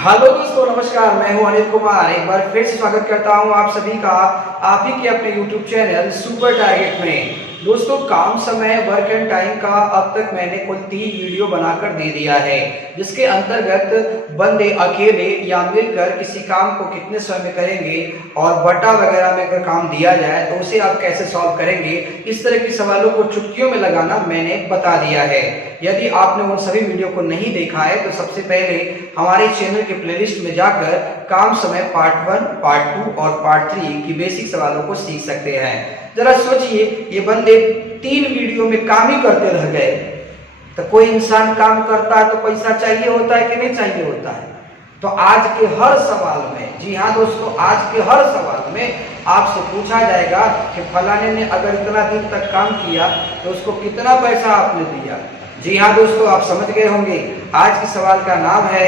Hello दोस्तों, नमस्कार। मैं हूं अनिल कुमार। एक बार फिर से स्वागत करता हूं आप सभी का आप ही के अपने YouTube चैनल सुपर टारगेट में। दोस्तों, काम समय वर्क एंड टाइम का अब तक मैंने कुल 3 वीडियो बनाकर दे दिया है, जिसके अंतर्गत बंदे अकेले या मिलकर किसी काम को कितने समय में करेंगे और बटा वगैरह में अगर काम दिया जाए तो उसे आप कैसे सॉल्व करेंगे, इस तरह के सवालों को चुटकियों में लगाना मैंने बता दिया है। यदि आपने उन सभी वीडियो को नहीं देखा है तो सबसे पहले हमारे चैनल के प्लेलिस्ट में जाकर काम समय पार्ट 1, पार्ट 2 और पार्ट 3 की बेसिक सवालों को सीख सकते हैं। जरा सोचिए, ये बंदे 3 वीडियो में काम ही करते रह गए। तो कोई इंसान काम करता है तो पैसा चाहिए होता है कि नहीं चाहिए होता है? तो आज के हर सवाल में, जी हाँ दोस्तों, आज के हर सवाल में आपसे पूछा जाएगा कि फलाने ने अगर इतना दिन तक काम किया तो उसको कितना पैसा आपने दिया। जी हाँ दोस्तों, आप समझ गए होंगे। आज के सवाल का नाम है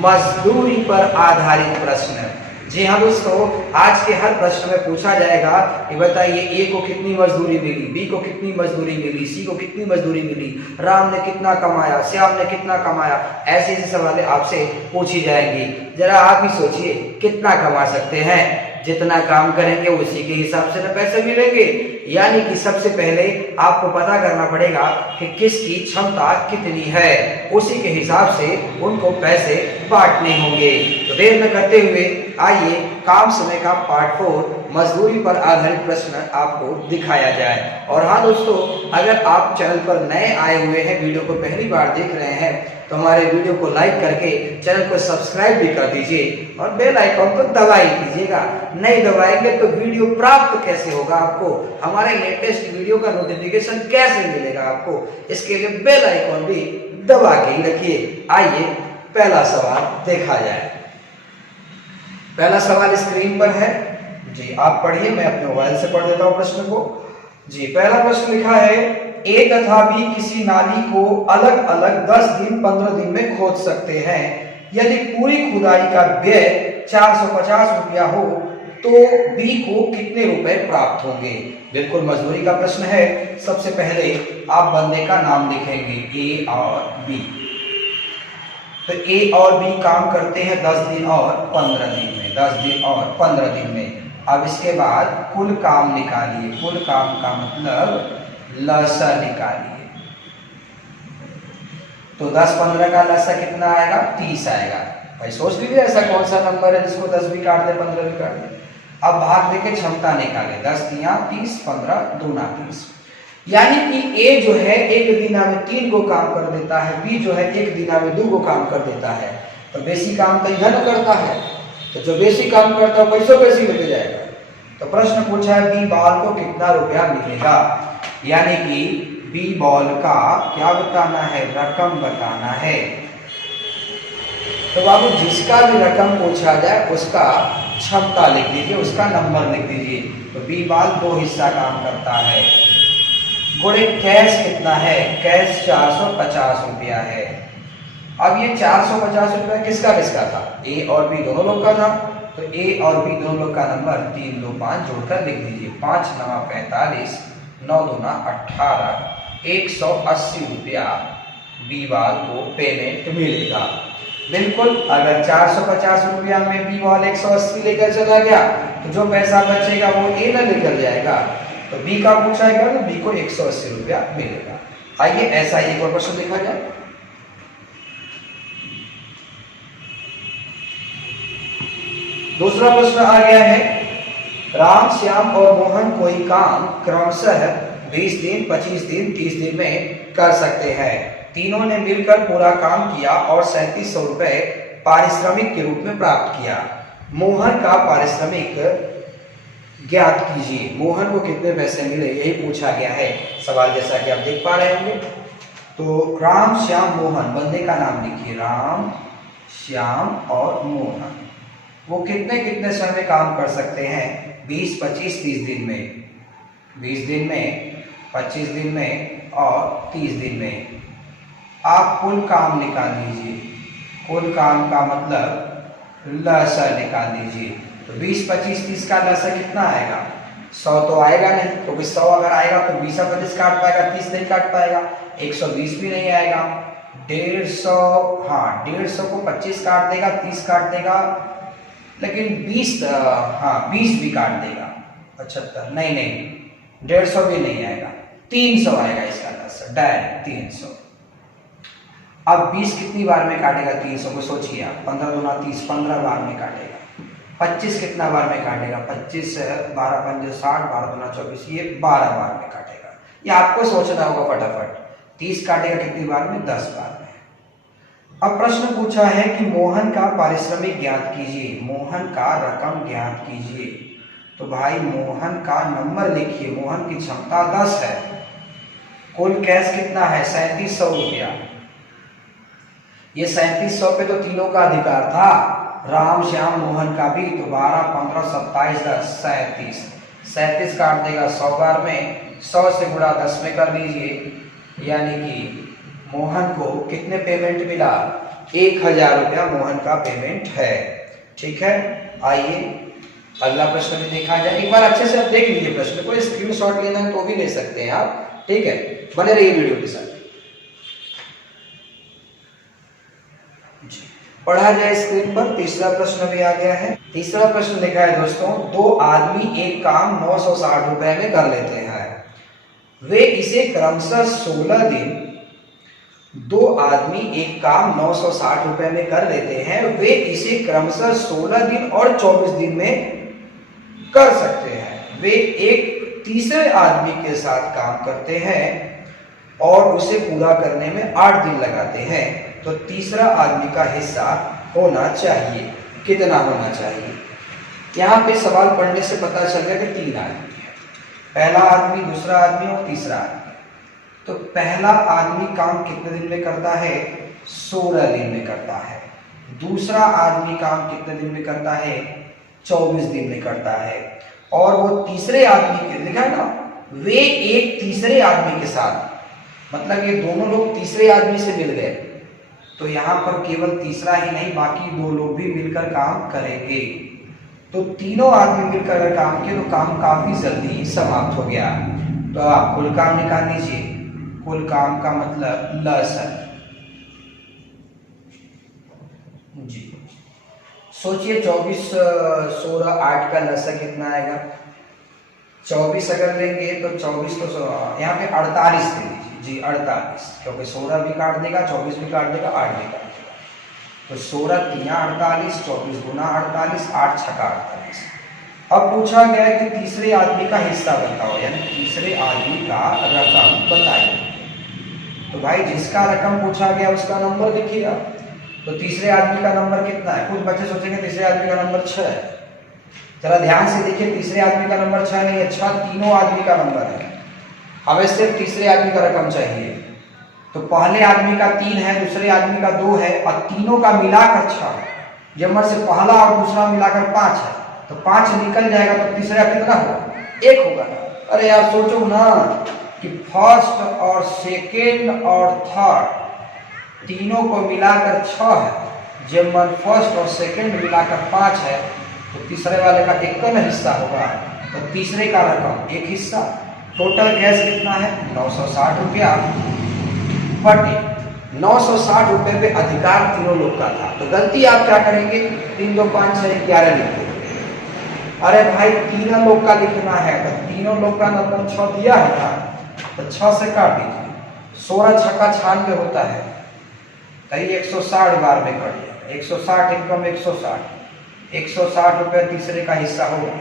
मजदूरी पर आधारित प्रश्न। जी हाँ दोस्तों, आज के हर प्रश्न में पूछा जाएगा कि बताइए ए को कितनी मजदूरी मिली, बी को कितनी मजदूरी मिली, सी को कितनी मजदूरी मिली, राम ने कितना कमाया, श्याम ने कितना कमाया। ऐसे ऐसे सवाल आपसे पूछी जाएंगी। जरा आप ही सोचिए, कितना कमा सकते हैं? जितना काम करेंगे उसी के हिसाब से ना पैसे मिलेंगे। यानी कि सबसे पहले आपको पता करना पड़ेगा कि किसकी क्षमता कितनी है, उसी के हिसाब से उनको पैसे बांटने होंगे। तो देर न करते हुए आइए काम समय का पार्ट 4 मजदूरी पर आधारित प्रश्न आपको दिखाया जाए। और हाँ दोस्तों, अगर आप चैनल पर नए आए हुए हैं, वीडियो को पहली बार देख रहे हैं, तो हमारे वीडियो को लाइक करके चैनल को सब्सक्राइब भी कर दीजिए और बेल आइकॉन को दबा ही दीजिएगा। नहीं दबाएंगे तो वीडियो प्राप्त कैसे होगा आपको, हमारे लेटेस्ट वीडियो का नोटिफिकेशन कैसे मिलेगा आपको? इसके लिए बेल आइकॉन भी दबा के ही रखिए। आइए पहला सवाल देखा जाए। पहला सवाल स्क्रीन पर है जी, आप पढ़िए, मैं अपने मोबाइल से पढ़ देता हूँ प्रश्न को। जी, पहला प्रश्न लिखा है, ए तथा बी किसी नाली को अलग अलग 10 दिन 15 दिन में खोद सकते हैं। यदि पूरी खुदाई का व्यय 450 रुपया हो तो बी को कितने रुपए प्राप्त होंगे? बिल्कुल मजदूरी का प्रश्न है। सबसे पहले आप बंदे का नाम लिखेंगे, ए और बी। तो ए और बी काम करते हैं 10 दिन और 15 दिन में, 10 दिन और 15 दिन में। अब इसके बाद कुल काम निकालिए। कुल काम का मतलब लसा निकालिए। तो 10-15 का लसा कितना आएगा? 30 आएगा। भाई सोच लीजिए, ऐसा कौन सा नंबर है जिसको 10 भी काट दे, 15 भी काट दे। अब भाग देके क्षमता निकाले, 10 तिया 30, 15 दूना 30। यानी कि ए जो है एक दिना में 3 को काम कर देता है, बी जो है एक दिना में 2 को काम कर देता है। तो बेसी काम तो यह न करता है, तो जो बेसी काम करता है पैसों बेसी लेके जाएगा। तो प्रश्न पूछा है बी बॉल को कितना रुपया मिलेगा, यानी कि बी बॉल का क्या बताना है? रकम बताना है। तो बाबू जिसका भी रकम पूछा जाए उसका क्षमता लिख दीजिए, उसका नंबर लिख दीजिए। तो बी बॉल 2 हिस्सा काम करता है। गुणे कैश कितना है? कैश 450 रुपया है। अब ये 450 रुपया किसका किसका था? ए और बी दोनों लोग का था। तो ए और बी दोनों लोग का नंबर 3, 2, 5 जोड़कर लिख दीजिए। 5 9 45, 9 दूना 18, 180 रुपया बी बॉल को पेमेंट मिलेगा। बिल्कुल, अगर 450 रुपया में बी बॉल 180 लेकर चला गया तो जो पैसा बचेगा वो ए न लेकर जाएगा। तो बी का पूछा गया तो बी को 180 रुपया मिलेगा। आइए ऐसा एक और प्रश्न लिखा जाए। दूसरा प्रश्न आ गया है, राम, श्याम और मोहन कोई काम क्रमशः 20 दिन, 25 दिन, 30 दिन में कर सकते हैं। तीनों ने मिलकर पूरा काम किया और 3700 रुपए पारिश्रमिक के रूप में प्राप्त किया। मोहन का पारिश्रमिक ज्ञात कीजिए। मोहन को कितने पैसे मिले, यही पूछा गया है सवाल, जैसा कि आप देख पा रहे होंगे। तो राम, श्याम, मोहन, बंदे का नाम लिखिए, राम, श्याम और मोहन। वो कितने कितने समय में काम कर सकते हैं? 20, 25, 30 दिन में। 20 दिन में, 25 दिन में और 30 दिन में। आप कुल काम निकाल लीजिए। कुल काम का मतलब लसा निकाल लीजिए। तो 20, 25, 30 का लसा कितना आएगा? 100 तो आएगा नहीं, क्योंकि 100 अगर आएगा तो 20 का 25 काट पाएगा, 30 नहीं काट पाएगा। 120 भी नहीं आएगा। 150, हाँ 150 को 25 काट देगा, 30 काट देगा, लेकिन 20, हाँ 20 भी काट देगा, 75, नहीं नहीं 150 भी नहीं आएगा, 300 आएगा इसका आंसर, डायरेक्ट 300। अब 20 कितनी बार में काटेगा 300 को सोचिए आप, 15 दूना 30, 15 बार में काटेगा। 25 कितना बार में काटेगा, 25 12 पंजे 60, 12 दूना 24, ये 12 बार में काटेगा। ये आपको सोचना होगा फटाफट। 30 काटेगा कितनी बार में, 10 बार में। अब प्रश्न पूछा है कि मोहन का पारिश्रमिक ज्ञात कीजिए, मोहन का रकम ज्ञात कीजिए। तो भाई मोहन का नंबर लिखिए, मोहन की क्षमता 10 है, कुल कैश कितना है 3700 रुपया। ये 3700 पे तो तीनों का अधिकार था, राम श्याम मोहन का भी, तो 12 15 27 10 37, 37 काट देगा 100 बार में, 100 से गुणा 10 में कर दीजिए, यानी कि मोहन को कितने पेमेंट मिला, 1000 रुपया मोहन का पेमेंट है। ठीक है, आइए अगला प्रश्न भी देखा जाए। एक बार अच्छे से आप देख लीजिए प्रश्न को, स्क्रीनशॉट लेना है तो भी ले सकते हैं आप। ठीक है, बने रहिए वीडियो के साथ। पढ़ा जाए स्क्रीन पर। तीसरा प्रश्न भी आ गया है। तीसरा प्रश्न लिखा है दोस्तों, दो आदमी एक काम 960 रुपए में कर लेते हैं, वे इसे क्रमशः 16 दिन, दो आदमी एक काम 960 रुपए में कर लेते हैं, वे इसे क्रमशः 16 दिन और 24 दिन में कर सकते हैं। वे एक तीसरे आदमी के साथ काम करते हैं और उसे पूरा करने में 8 दिन लगाते हैं, तो तीसरा आदमी का हिस्सा होना चाहिए, कितना होना चाहिए। यहाँ पे सवाल पढ़ने से पता चल गया कि 3 आदमी है, पहला आदमी, दूसरा आदमी और तीसरा आदमी। तो पहला आदमी काम कितने दिन में करता है, 16 दिन में करता है। दूसरा आदमी काम कितने दिन में करता है, 24 दिन में करता है। और वो तीसरे आदमी के, लिखा है ना, वे एक तीसरे आदमी के साथ, मतलब ये दोनों लोग तीसरे आदमी से मिल गए, तो यहाँ पर केवल तीसरा ही नहीं बाकी 2 लोग भी मिलकर काम करेंगे। तो तीनों आदमी मिलकर अगर काम किए तो काम काफी जल्दी समाप्त हो गया। तो आप कुल काम निकाल लीजिए, कुल काम का मतलब लसन जी। सोचिए 24 16 8 का लसन कितना आएगा, 24 अगर लेंगे तो 24 तो यहाँ पे 48 दे लीजिए जी, 48, क्योंकि 16 भी काट देगा, 24 भी काट देगा, 8 भी काट देगा। तो 16 3 48, 24 गुना 48, 8 छका 48। अब पूछा गया है कि तीसरे आदमी का हिस्सा बताओ, यानी तीसरे आदमी का रकम बताइए। तो भाई जिसका रकम पूछा गया उसका नंबर लिखिए आप। तो तीसरे आदमी का नंबर कितना है, कुछ बच्चे सोचेंगे तीसरे आदमी का नंबर 6 है। जरा ध्यान से देखिए, तीसरे आदमी का नंबर 6 नहीं है, 6 तीनों आदमी का नंबर है। हमें सिर्फ तीसरे आदमी का रकम चाहिए। तो पहले आदमी का 3 है, दूसरे आदमी का 2 है और तीनों का मिलाकर 6 है। जब से पहला और दूसरा मिलाकर 5 है, तो 5 निकल जाएगा तो तीसरा कितना होगा, 1 होगा। अरे यार सोचो ना कि फर्स्ट और सेकेंड और थर्ड तीनों को मिलाकर 6 है, जब फर्स्ट और सेकेंड मिलाकर 5 है, तो तीसरे वाले का 1 हिस्सा होगा, तो तीसरे का रकम 1 हिस्सा। टोटल कैश कितना है 960 रुपया, बटे 960 रुपए पे अधिकार तीनों लोग का था। तो गलती आप क्या करेंगे, 3 2 5 6 11 लिख देंगे। अरे भाई तीनों लोग का लिखना है, तो तीनों लोग का नंबर 6 दिया है ना, तो 6 से काट दीजिए, 16 छक्का 96 होता है, तो ये 160 बार में कट जाएगा। 160 इनकम 160 रुपया तीसरे का हिस्सा होगा।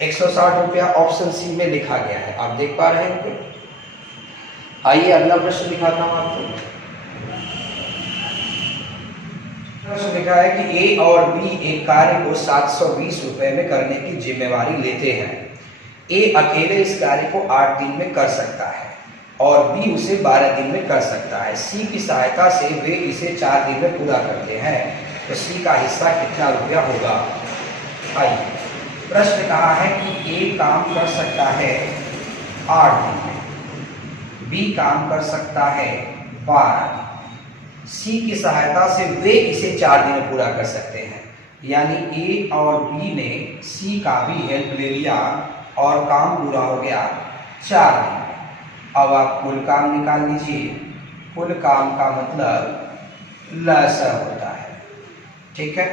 160 रुपया ऑप्शन सी में लिखा गया है, आप देख पा रहे हैं। आइए अगला प्रश्न दिखाता हूं आपको। प्रश्न लिखा है कि ए और बी एक कार्य को 720 रुपए में करने की जिम्मेवारी लेते हैं। ए अकेले इस कार्य को 8 दिन में कर सकता है और बी उसे 12 दिन में कर सकता है। सी की सहायता से वे इसे 4 दिन में पूरा करते हैं, तो सी का हिस्सा कितना रुपया होगा। आइए प्रश्न कहा है कि ए काम कर सकता है 8 दिन में, बी काम कर सकता है 12 दिन, सी की सहायता से वे इसे 4 दिन में पूरा कर सकते हैं। यानी ए और बी ने सी का भी हेल्प ले लिया और काम पूरा हो गया 4 दिन में। अब आप कुल काम निकाल लीजिए, कुल काम का मतलब लसा होता है। ठीक है,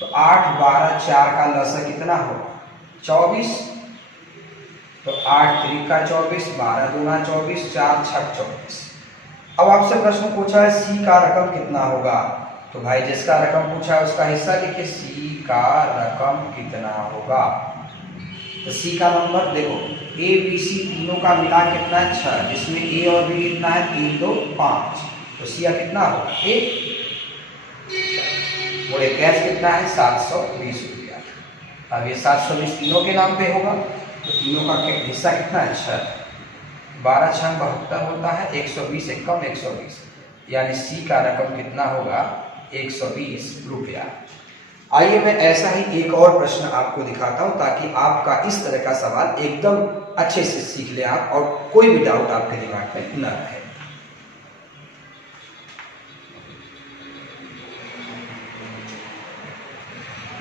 तो 8 12 4 का लसा कितना हो 24, तो 8 3 का 24, 12 दूना 24, 4 6 24। अब आपसे प्रश्न पूछा है सी का रकम कितना होगा, तो भाई जिसका रकम पूछा है उसका हिस्सा लिखिए, सी का रकम कितना होगा। तो सी का नंबर देखो, ए बी सी तीनों का मिला कितना है 6, जिसमें ए और बी कितना है 3 2 5, तो सी का कितना होगा 1, बोले कैश कितना है 720 रुपया। अब ये 720 तीनों के नाम पे होगा, तो तीनों का हिस्सा कितना है 6, 12 6 72 होता है, 120 एक कम 120, यानी सी का रकम कितना होगा 120 रुपया। आइए मैं ऐसा ही एक और प्रश्न आपको दिखाता हूं ताकि आपका इस तरह का सवाल एकदम अच्छे से सीख ले आप और कोई भी डाउट आपके दिमाग में न रहे।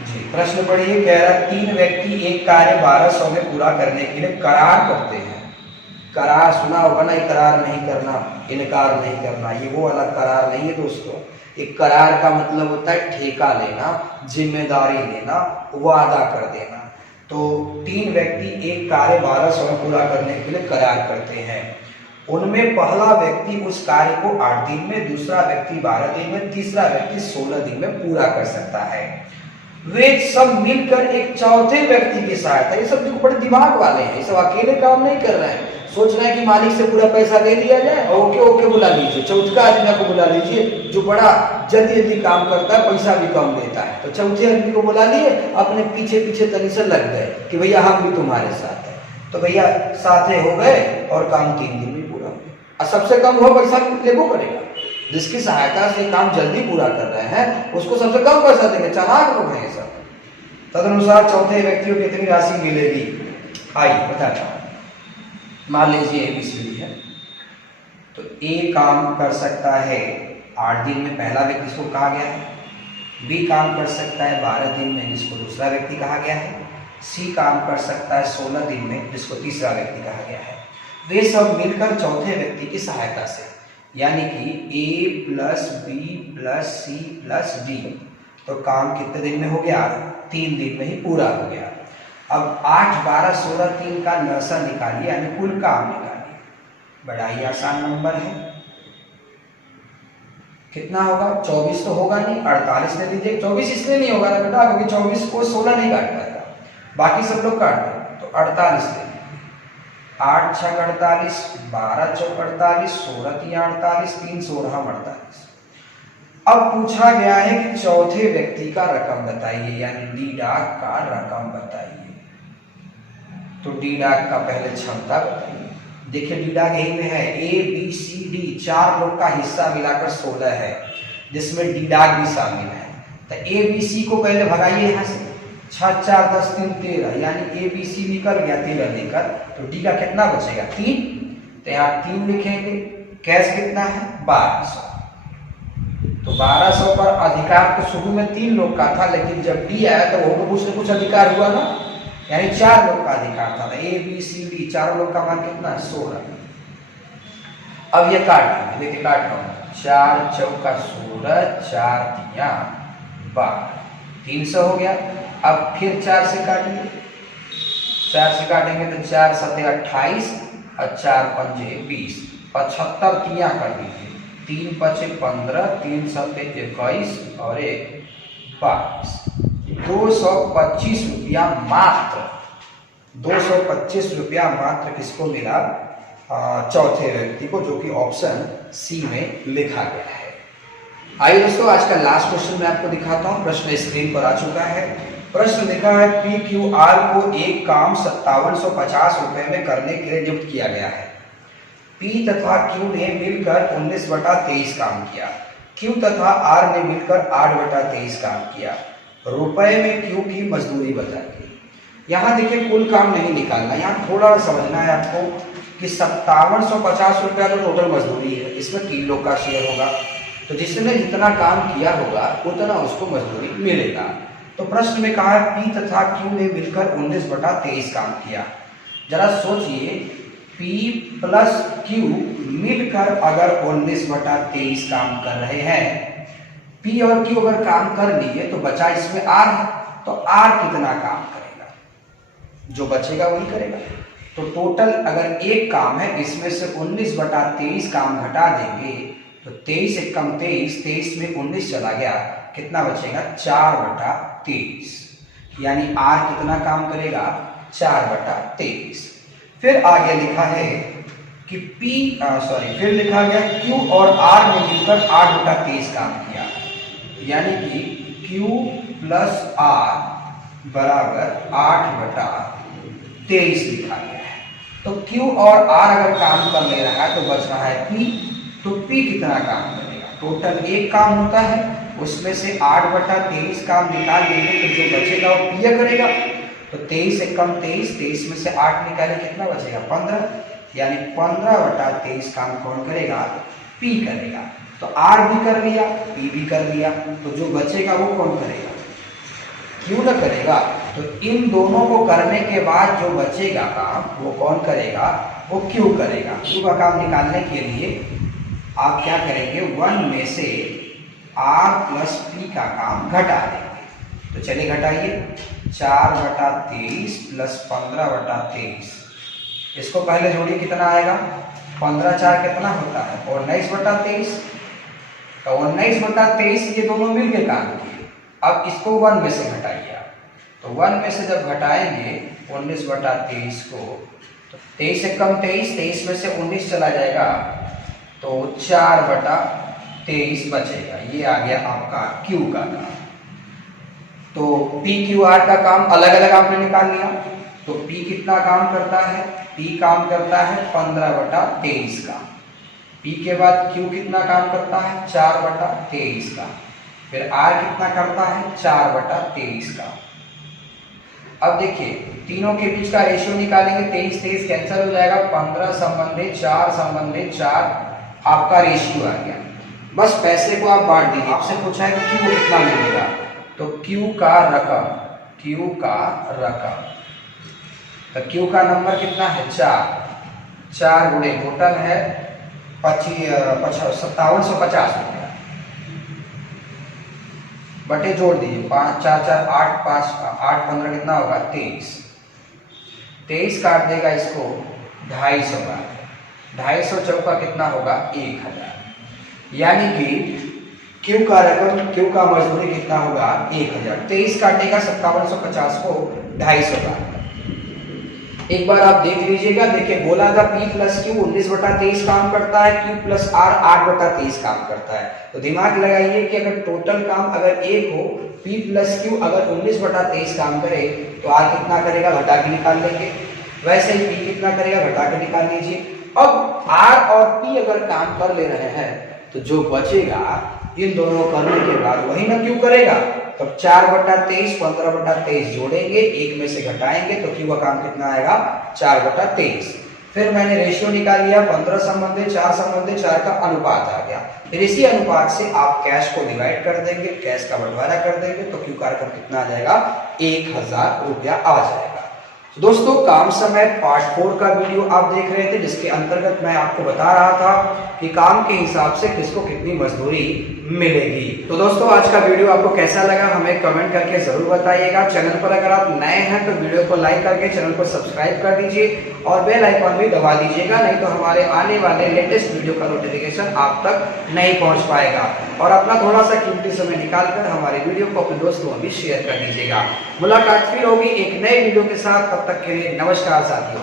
जी प्रश्न पढ़िए, कह रहा 3 व्यक्ति एक कार्य 1200 में पूरा करने के लिए करार करते हैं। करार सुना होगा ना, इकरार नहीं करना, इनकार नहीं करना, ये वो वाला करार नहीं है दोस्तों। एक करार का मतलब होता है ठेका लेना, जिम्मेदारी लेना, वादा कर देना। तो 3 व्यक्ति एक कार्य 1200 में पूरा करने के लिए करार करते हैं। उनमें पहला व्यक्ति उस कार्य को 8 दिन में, दूसरा व्यक्ति 12 दिन में, तीसरा व्यक्ति 16 दिन में पूरा कर सकता है। वे सब मिलकर एक चौथे व्यक्ति की सहायता, ये सब देखो बड़े दिमाग वाले हैं, ये सब अकेले काम नहीं कर रहे हैं। सोच रहे हैं कि मालिक से पूरा पैसा ले लिया जाए, ओके ओके बुला लीजिए, चौथा आदमी को बुला लीजिए जो बड़ा जल्दी जल्दी काम करता है, पैसा भी कम देता है, तो चौथे आदमी को बुला लिए, अपने पीछे पीछे तनी से लग गए कि भैया हम भी तुम्हारे साथ है, तो भैया साथे हो गए और काम 3 दिन में पूरा हो गया। और सबसे कम हो पैसा लेबो करेगा, जिसकी सहायता से काम जल्दी पूरा कर रहे हैं उसको सबसे कम पैसा देंगे, चालाक लोग हैं सब। तदनुसार चौथे व्यक्ति को कितनी राशि मिलेगी, आइए बताता हूं। मान लीजिए एबीसीडी है, तो ए काम कर सकता है 8 दिन में, पहला व्यक्ति जिसको कहा गया है, बी काम कर सकता है 12 दिन में जिसको दूसरा व्यक्ति कहा गया है, सी काम कर सकता है 16 दिन में जिसको तीसरा व्यक्ति कहा गया है। वे सब मिलकर चौथे व्यक्ति की सहायता से, यानी कि A plus B plus C plus D, तो काम कितने दिन में हो गया 3 दिन में ही पूरा हो गया। अब 8 12 16 3 का लसा निकालिए, यानी कुल काम निकालिए। बड़ा ही आसान नंबर है, कितना होगा 24 तो होगा नहीं, 48 ले लीजिए। 24 इसलिए नहीं होगा ना बेटा क्योंकि 24 को 16 नहीं काट पाएगा, बाकी सब लोग काट दें, तो 48 ले लीजिए। 8 6 48, 12 4 48, 16 3 48, 3 16 48। अब पूछा गया है कि चौथे व्यक्ति का रकम बताइए, यानी डी डाक का रकम बताइए। तो डी डाक का पहले क्षमता बताइए। देखिए डी डाक यही में है, ए बी सी डी 4 लोग का हिस्सा मिलाकर 16 है, जिसमें डी डाक भी शामिल है। तो ए बी सी को पहले भगाइए यहाँ से, 6 4 10 3 13, यानी ए बी सी निकल गया 13 लेकर, तो डी का कितना बचेगा 3, तो यहाँ 3 लिखेंगे। कैश कितना है 1200, तो 1200 पर अधिकार तो शुरू में 3 लोग का था, लेकिन जब डी आया तो वो कुछ न कुछ अधिकार हुआ ना, यानी 4 लोग का अधिकार था। ए बी सी डी 4 लोग का मान कितना 16। अब ये काट देखिए, काट रहा हूं, 4 चौका 16, 4 तिया 12, 300 हो गया। अब फिर 4 से काटेंगे, 4 से काटेंगे तो 4 7 28 और 4 पंजे 20, 75 तिया कर दीजिए, 3 5 15, 3 7 21 और 1 22, 225 रुपया मात्र, 225 रुपया मात्र किसको मिला चौथे व्यक्ति को, जो कि ऑप्शन सी में लिखा गया है। आइए दोस्तों आज का लास्ट क्वेश्चन मैं आपको दिखाता हूं। प्रश्न स्क्रीन पर आ चुका है। प्रश्न लिखा है पी क्यू आर को एक काम 5750 रुपए में करने के लिए नियुक्त किया गया है। पी तथा क्यू ने मिलकर 19/23 काम किया, क्यू तथा आर ने मिलकर 8/23 काम किया। रुपए में क्यू की मजदूरी बताइए। यहाँ देखिए कुल काम नहीं निकालना, यहाँ थोड़ा समझना है आपको कि 5750 रुपया तो टोटल मजदूरी है, इसमें 3 लोग का शेयर होगा, तो जिसने जितना काम किया होगा उतना उसको मजदूरी मिलेगा। तो प्रश्न में कहा पी तथा क्यू ने मिलकर 19/23 काम किया। जरा सोचिए P प्लस Q मिलकर अगर 19/23 काम कर रहे हैं, P और Q अगर काम कर लिए तो बचा इसमें R है, तो R कितना काम करेगा, जो बचेगा वही करेगा। तो टोटल अगर एक काम है इसमें से 19/23 काम घटा देंगे तो 23 एकम 23, 23 में 19 चला गया, कितना बचेगा 4/23, यानी R कितना काम करेगा 4/23। फिर आगे लिखा है कि फिर लिखा गया Q और R ने मिलकर 8/23 काम किया, यानी कि Q प्लस R बराबर 8/23 लिखा गया है। तो Q और R अगर काम कर ले रहा है तो बच रहा है P, तो P कितना काम करेगा, टोटल एक काम होता है उसमें से 8/23 काम निकाल देंगे तो जो बचेगा वो P करेगा। तो 23 एकम 23, 23 में से 8 निकाले कितना बचेगा 15, यानी 15/23 काम कौन करेगा P करेगा। तो R भी कर लिया, P भी कर लिया, तो जो बचेगा वो कौन करेगा Q न करेगा। तो इन दोनों को करने के बाद जो बचेगा काम वो कौन करेगा, वो Q करेगा। Q का काम निकालने के लिए आप क्या करेंगे, 1 में से R प्लस P का काम घटा देंगे। तो चलिए घटाइए, 4/23 प्लस 15/23, इसको पहले जोड़िए कितना आएगा, 15 4 कितना होता है 19/23, तो 19/23 ये दोनों मिलके काम किए। अब इसको 1 में से घटाइए आप, तो 1 में से जब घटाएंगे 19/23 को, तो 23 एकम 23, 23 में से 19 चला जाएगा तो 4/23 बचेगा। ये आ गया आपका Q का काम। तो PQR का काम अलग अलग आपने निकाल लिया। तो P कितना काम करता है, P काम करता है 15/23 का। P के बाद Q कितना काम करता है 4/23 का। फिर R कितना करता है 4/23 का। अब देखिए तीनों के बीच का रेशियो निकालेंगे, 23 23 कैंसिल हो जाएगा, 15 संबंधित 4 आपका रेशियो आ गया। बस पैसे को आप बांट दीजिए। आपसे पूछा है कि Q कितना मिलेगा, तो Q का रकम, तो Q का नंबर कितना है 4 गुणे टोटल है 5750 रुपया, बटे जोड़ दीजिए 5 4 4 8 5 8 15 कितना होगा 23 काट देगा इसको 250 का, 250 चौका कितना होगा 1000, यानी कि Q का रकम, Q का मजदूरी कितना होगा 1000। 23 काटेगा 5750 को 250 का। एक बार आप देख लीजिएगा, देखिए बोला था P प्लस Q 19/23 काम करता है, Q प्लस R 8/23 काम करता है। तो दिमाग लगाइए कि अगर टोटल काम अगर एक हो, P प्लस Q अगर 19/23 काम करे तो R कितना करेगा घटा के निकाल लेंगे, वैसे ही P कितना करेगा घटा के निकाल लीजिए। अब R और P अगर काम कर ले रहे हैं तो जो बचेगा इन दोनों करने के बाद वही ना Q करेगा। तब 4/23 15/23 जोड़ेंगे, एक में से घटाएंगे तो Q का काम कितना आएगा 4/23। फिर मैंने रेशियो निकाल लिया, 15 संबंधित 4 का अनुपात आ गया। फिर इसी अनुपात से आप कैश को डिवाइड कर देंगे, कैश का बंटवारा कर देंगे तो Q का रकम कितना आ जाएगा 1000 रुपया आ जाएगा। दोस्तों काम समय पार्ट 4 का वीडियो आप देख रहे थे, जिसके अंतर्गत मैं आपको बता रहा था कि काम के हिसाब से किसको कितनी मजदूरी मिलेगी। तो दोस्तों आज का वीडियो आपको कैसा लगा हमें कमेंट करके जरूर बताइएगा। चैनल पर अगर आप नए हैं तो वीडियो को लाइक करके चैनल को सब्सक्राइब कर दीजिए और बेल आइकॉन भी दबा दीजिएगा, नहीं तो हमारे आने वाले लेटेस्ट वीडियो का नोटिफिकेशन आप तक नहीं पहुंच पाएगा। और अपना थोड़ा सा कीमती समय निकाल कर हमारे वीडियो को अपने दोस्तों में भी शेयर कर दीजिएगा। मुलाकात फिर होगी एक नए वीडियो के साथ, तब तक के लिए नमस्कार साथियों।